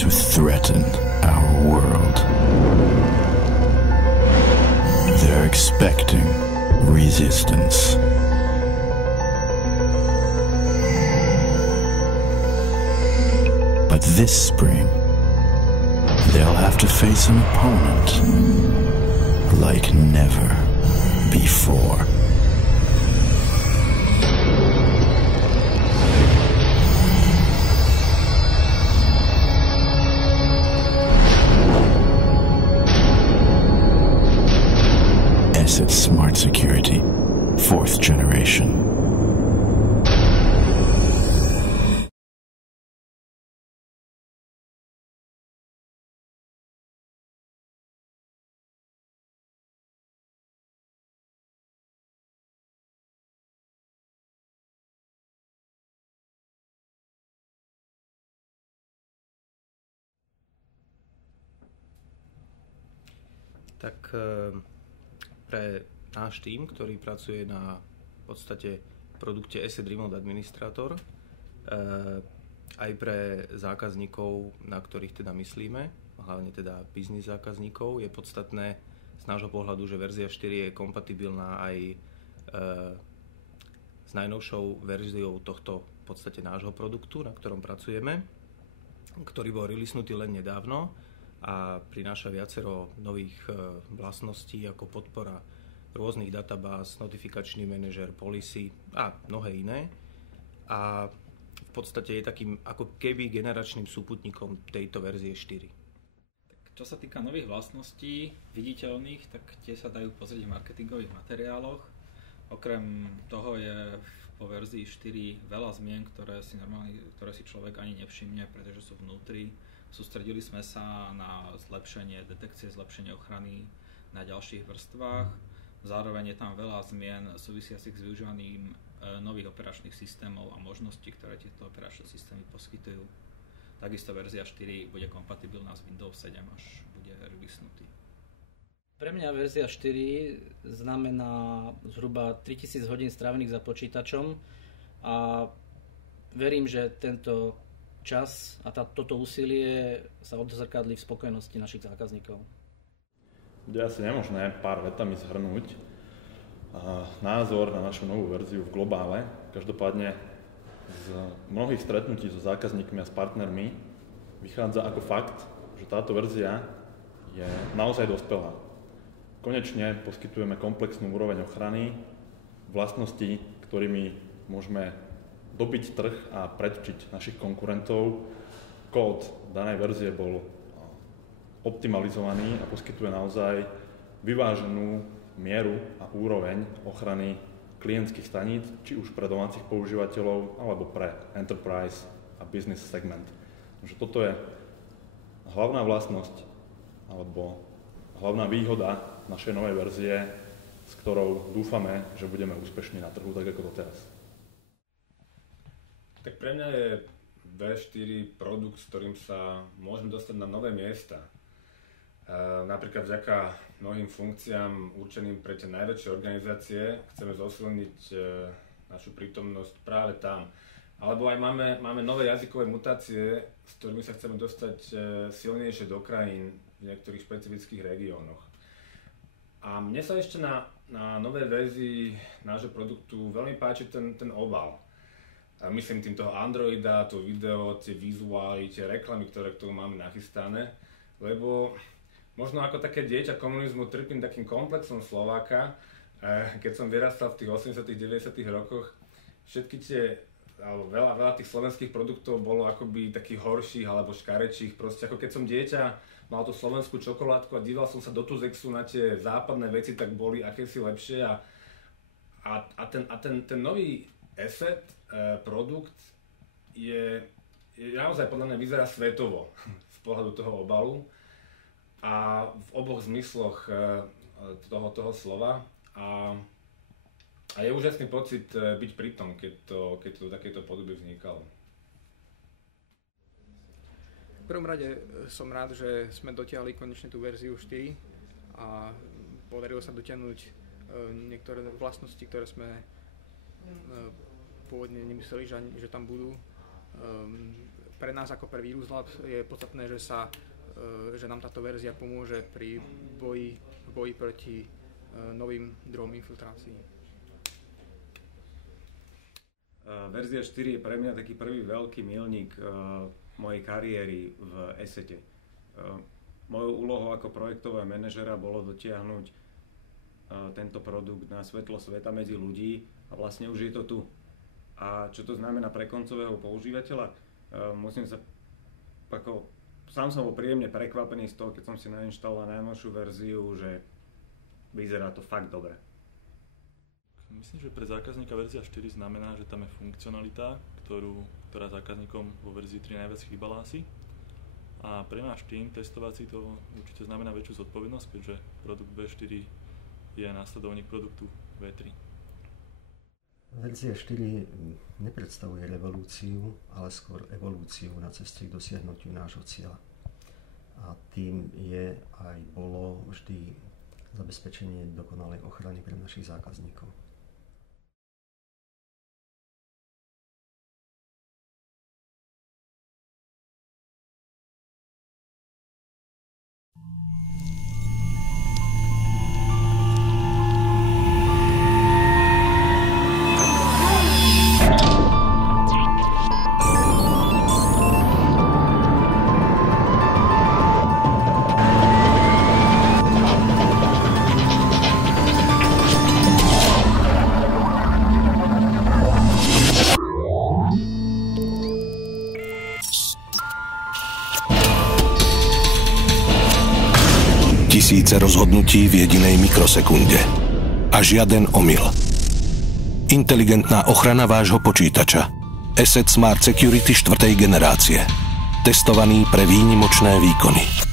to threaten our world. They're expecting resistance. But this spring, they'll have to face an opponent like never before. Asset Smart Security, 4th generation. Tak pre náš tím, ktorý pracuje na v podstate produkte Asset Remote Administrator, aj pre zákazníkov, na ktorých teda myslíme, hlavne teda business zákazníkov, je podstatné z nášho pohľadu, že verzia 4 je kompatibilná aj s najnovšou verziou tohto v podstate nášho produktu, na ktorom pracujeme, ktorý bol releasenutý len nedávno a prináša viacero nových vlastností ako podpora rôznych databáz, notifikačný manažer, policy a mnohé iné. A v podstate je takým ako keby generačným súputníkom tejto verzie 4. Čo sa týka nových vlastností viditeľných, tak tie sa dajú pozrieť v marketingových materiáloch. Okrem toho je po verzii 4 veľa zmien, ktoré si človek ani nevšimne, pretože sú vnútri. Sústredili sme sa na zlepšenie detekcie, zlepšenie ochrany na ďalších vrstvách. Zároveň je tam veľa zmien súvisiacich s využívaním nových operačných systémov a možností, ktoré tieto operačné systémy poskytujú. Takisto verzia 4 bude kompatibilná s Windows 7, až bude releasenutý. Pre mňa verzia 4 znamená zhruba 3000 hodín strávených za počítačom a verím, že tento čas a toto úsilie sa odzrkadlí v spokojnosti našich zákazníkov. Bude asi nemožné pár vetami zhrnúť názor na našu novú verziu v globále. Každopádne z mnohých stretnutí so zákazníkmi a s partnermi vychádza ako fakt, že táto verzia je naozaj dospelá. Konečne poskytujeme komplexnú úroveň ochrany, vlastnosti, ktorými môžeme dobiť trh a predčiť našich konkurentov. Kód danej verzie bol optimalizovaný a poskytuje naozaj vyváženú mieru a úroveň ochrany klientských staníc, či už pre domácich používateľov alebo pre enterprise a business segment. Takže toto je hlavná vlastnosť alebo hlavná výhoda našej novej verzie, s ktorou dúfame, že budeme úspešní na trhu, tak ako to teraz. Tak pre mňa je V4 produkt, s ktorým sa môžeme dostať na nové miesta. Napríklad vďaka mnohým funkciám určeným pre tie najväčšie organizácie chceme zosilniť našu prítomnosť práve tam. Alebo aj máme nové jazykové mutácie, s ktorými sa chceme dostať silnejšie do krajín v niektorých špecifických regiónoch. A mne sa ešte na novej verzii nášho produktu veľmi páči ten obal. Myslím tým toho Androida, to video, tie vizuály, tie reklamy, ktoré k tomu máme nachystané, lebo možno ako také dieťa komunizmu trpím takým komplexom Slováka. Keď som vyrastal v tých 80 90 rokoch, všetky tie, alebo veľa tých slovenských produktov bolo akoby takých horších alebo škarečích. Proste ako keď som dieťa mal tú slovenskú čokoládku a díval som sa do Tuzexu na tie západné veci, tak boli akési lepšie. A ten nový asset, produkt je naozaj podľa mňa vyzerá svetovo z pohľadu toho obalu a v oboch zmysloch toho slova a je úžasný pocit byť pri tom, keď to takéto podobe vznikalo. V prvom rade som rád, že sme dotiahli konečne tú verziu 4 a podarilo sa dotiahnuť niektoré vlastnosti, ktoré sme pôvodne nemysleli, že tam budú. pre nás ako pre Virus Lab je podstatné, že nám táto verzia pomôže pri boji proti novým druhom infiltrácií. Verzia 4 je pre mňa taký prvý veľký milník mojej kariéry v Essete. Mojou úlohou ako projektového manažera bolo dotiahnuť tento produkt na svetlo sveta medzi ľudí a vlastne už je to tu. A čo to znamená pre koncového používateľa? Sám som bol príjemne prekvapený z toho, keď som si nainštaloval najnovšiu verziu, že vyzerá to fakt dobre. Myslím, že pre zákazníka verzia 4 znamená, že tam je funkcionalita, ktorá zákazníkom vo verzii 3 najviac chýbala asi. A pre náš tým testovací to určite znamená väčšiu zodpovednosť, keďže produkt V4 je následovník produktu V3. Verzia 4 nepredstavuje revolúciu, ale skôr evolúciu na ceste k dosiahnutiu nášho cieľa. A tým je aj bolo vždy zabezpečenie dokonalej ochrany pre našich zákazníkov. Tisíce rozhodnutí v jedinej mikrosekunde. A žiaden omyl. Inteligentná ochrana vášho počítača. Asset Smart Security 4. generácie. Testovaný pre výnimočné výkony.